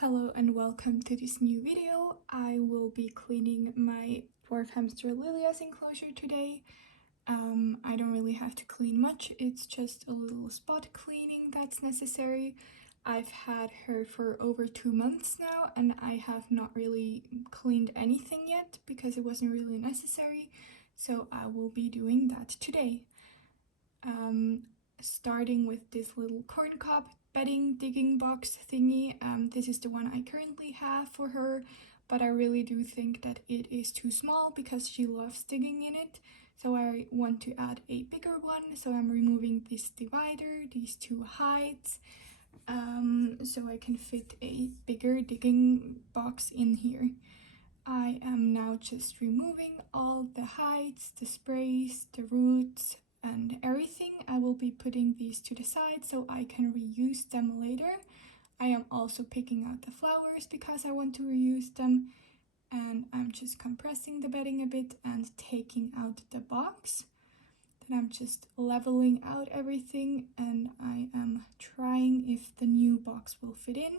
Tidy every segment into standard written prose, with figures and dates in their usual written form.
Hello and welcome to this new video. I will be cleaning my Dwarfhamster Liljas enclosure today. I don't really have to clean much, it's just a little spot cleaning that's necessary. I've had her for over 2 months now and I have not really cleaned anything yet because it wasn't really necessary, so I will be doing that today. Starting with this little Corncob Bedding digging box thingy. This is the one I currently have for her, but I really do think that it is too small because she loves digging in it. So I want to add a bigger one, so I'm removing this divider, these two heights, so I can fit a bigger digging box in here. I am now just removing all the heights, the sprays, the roots, and everything. I will be putting these to the side so I can reuse them later. I am also picking out the flowers because I want to reuse them, and I'm just compressing the bedding a bit and taking out the box. Then I'm just leveling out everything and I am trying if the new box will fit in.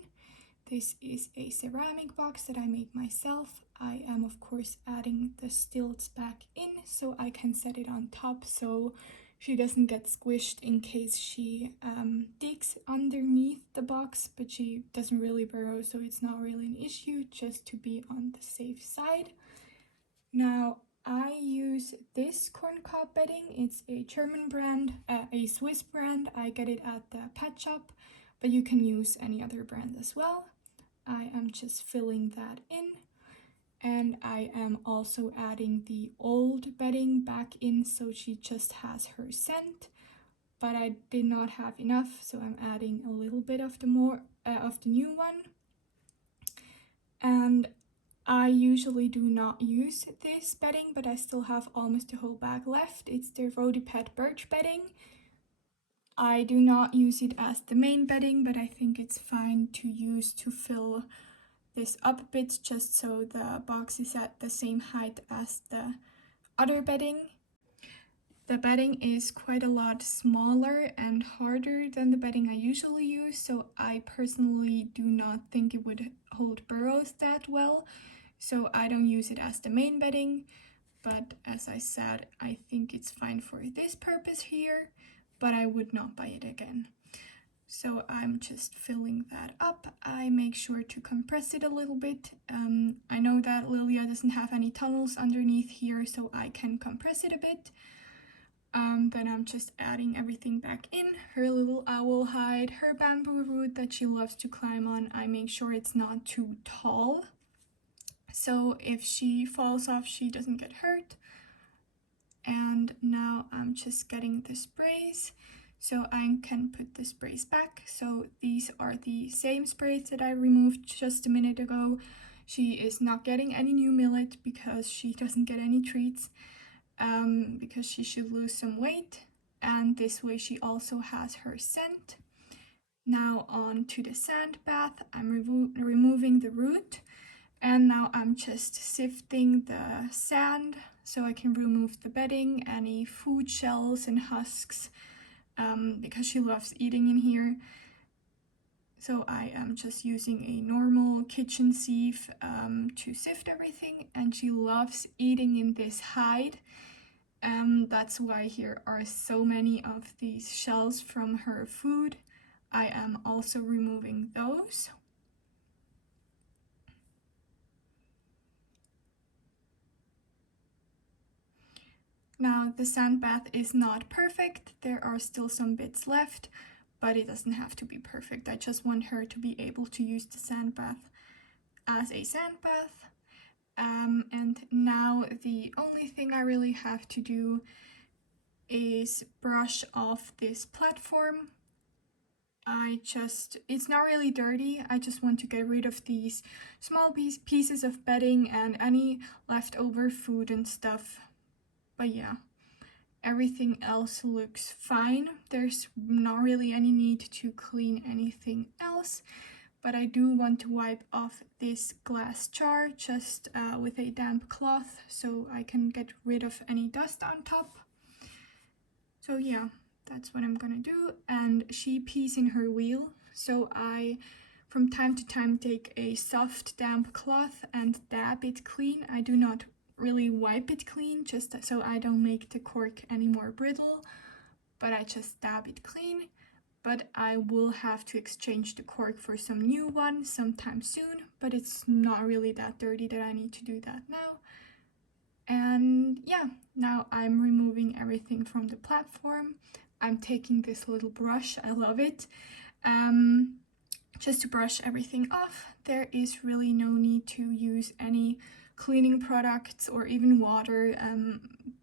This is a ceramic box that I made myself. I am of course adding the stilts back in so I can set it on top so she doesn't get squished in case she digs underneath the box, but she doesn't really burrow, so it's not really an issue, just to be on the safe side. Now I use this Corncob Bedding. It's a German brand, a Swiss brand. I get it at the pet shop, but you can use any other brand as well. I am just filling that in, and I am also adding the old bedding back in so she just has her scent, but I did not have enough, so I'm adding a little bit of the new one. And I usually do not use this bedding, but I still have almost a whole bag left. It's the Rodipet Birch bedding. I do not use it as the main bedding, but I think it's fine to use to fill this up a bit, just so the box is at the same height as the other bedding. The bedding is quite a lot smaller and harder than the bedding I usually use, so I personally do not think it would hold burrows that well, so I don't use it as the main bedding. But as I said, I think it's fine for this purpose here, but I would not buy it again. So I'm just filling that up. I make sure to compress it a little bit. I know that Lilja doesn't have any tunnels underneath here, so I can compress it a bit. Then I'm just adding everything back in. Her little owl hide, her bamboo root that she loves to climb on. I make sure it's not too tall, so if she falls off, she doesn't get hurt. And now I'm just getting the sprays so I can put the sprays back. So these are the same sprays that I removed just a minute ago. She is not getting any new millet because she doesn't get any treats, because she should lose some weight, and this way she also has her scent. Now on to the sand bath. I'm removing the root, and now I'm just sifting the sand so I can remove the bedding, any food shells and husks, because she loves eating in here. So I am just using a normal kitchen sieve to sift everything, and she loves eating in this hide. That's why here are so many of these shells from her food. I am also removing those. Now the sand bath is not perfect, there are still some bits left, but it doesn't have to be perfect. I just want her to be able to use the sand bath as a sand bath. And now the only thing I really have to do is brush off this platform. It's not really dirty, I just want to get rid of these small pieces of bedding and any leftover food and stuff. But yeah, everything else looks fine. There's not really any need to clean anything else, but I do want to wipe off this glass jar just with a damp cloth so I can get rid of any dust on top. So yeah, that's what I'm gonna do. And she pees in her wheel, so I from time to time take a soft damp cloth and dab it clean. I do not really wipe it clean, just so I don't make the cork any more brittle, but I just dab it clean. But I will have to exchange the cork for some new one sometime soon, but it's not really that dirty that I need to do that now. And yeah, now I'm removing everything from the platform. I'm taking this little brush, I love it, just to brush everything off. There is really no need to use any cleaning products or even water.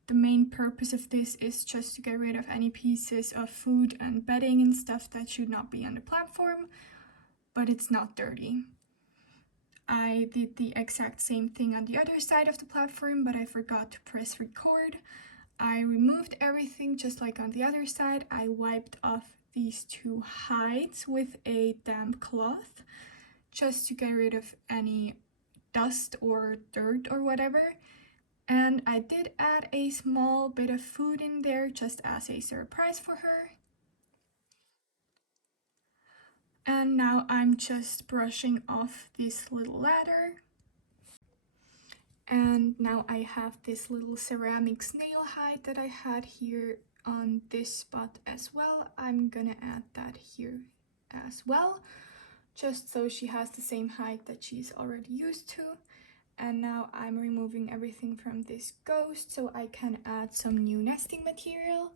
The main purpose of this is just to get rid of any pieces of food and bedding and stuff that should not be on the platform, but it's not dirty. I did the exact same thing on the other side of the platform, but I forgot to press record. I removed everything just like on the other side. I wiped off these two hides with a damp cloth just to get rid of any dust or dirt or whatever. And I did add a small bit of food in there just as a surprise for her. And now I'm just brushing off this little ladder. And now I have this little ceramic snail hide that I had here on this spot as well. I'm gonna add that here as well, just so she has the same height that she's already used to. And now I'm removing everything from this ghost so I can add some new nesting material.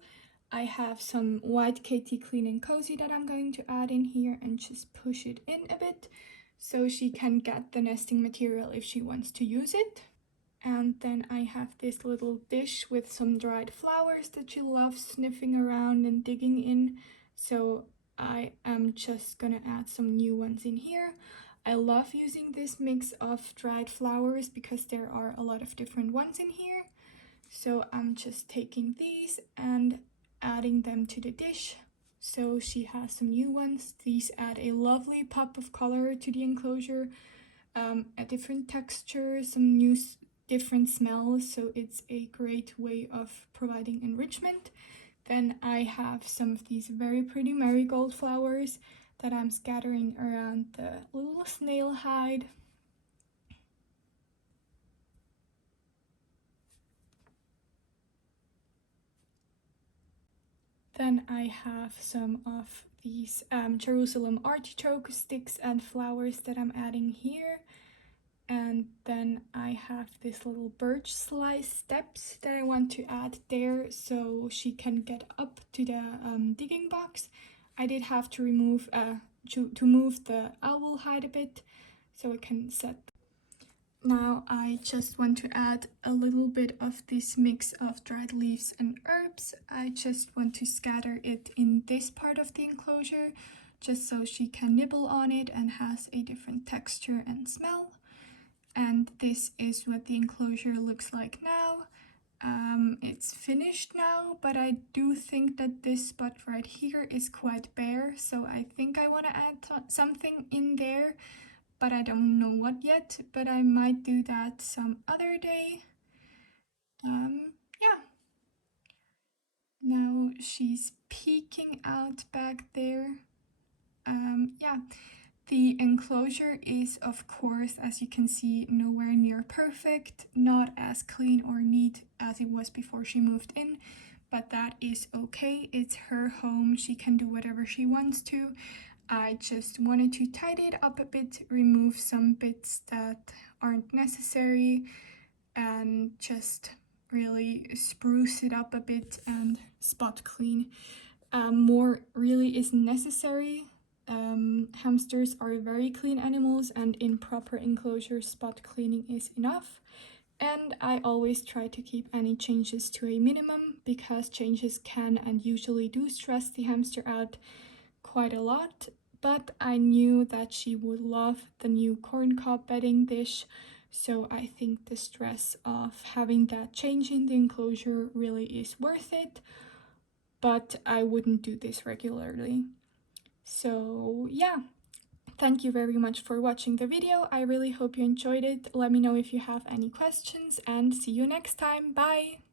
I have some white KT Clean and Cozy that I'm going to add in here and just push it in a bit so she can get the nesting material if she wants to use it. And then I have this little dish with some dried flowers that she loves sniffing around and digging in. So I am just gonna add some new ones in here. I love using this mix of dried flowers because there are a lot of different ones in here. So I'm just taking these and adding them to the dish. So she has some new ones. These add a lovely pop of color to the enclosure, a different texture, some new different smells, so it's a great way of providing enrichment. Then I have some of these very pretty marigold flowers that I'm scattering around the little snail hide. Then I have some of these Jerusalem artichoke sticks and flowers that I'm adding here. And then I have this little birch slice steps that I want to add there so she can get up to the digging box. I did have to remove to move the owl hide a bit so it can set. Now I just want to add a little bit of this mix of dried leaves and herbs. I just want to scatter it in this part of the enclosure just so she can nibble on it and has a different texture and smell. And this is what the enclosure looks like now. It's finished now, but I do think that this spot right here is quite bare, so I think I want to add something in there, but I don't know what yet, but I might do that some other day. Yeah. Now she's peeking out back there. Yeah. The enclosure is, of course, as you can see, nowhere near perfect, not as clean or neat as it was before she moved in, but that is okay. It's her home, she can do whatever she wants to. I just wanted to tidy it up a bit, remove some bits that aren't necessary, and just really spruce it up a bit and spot clean. More really isn't necessary. Hamsters are very clean animals, and in proper enclosure, spot cleaning is enough. And I always try to keep any changes to a minimum because changes can and usually do stress the hamster out quite a lot. But I knew that she would love the new corncob bedding dish, so I think the stress of having that change in the enclosure really is worth it. But I wouldn't do this regularly. So yeah, thank you very much for watching the video. I really hope you enjoyed it. Let me know if you have any questions and see you next time. Bye!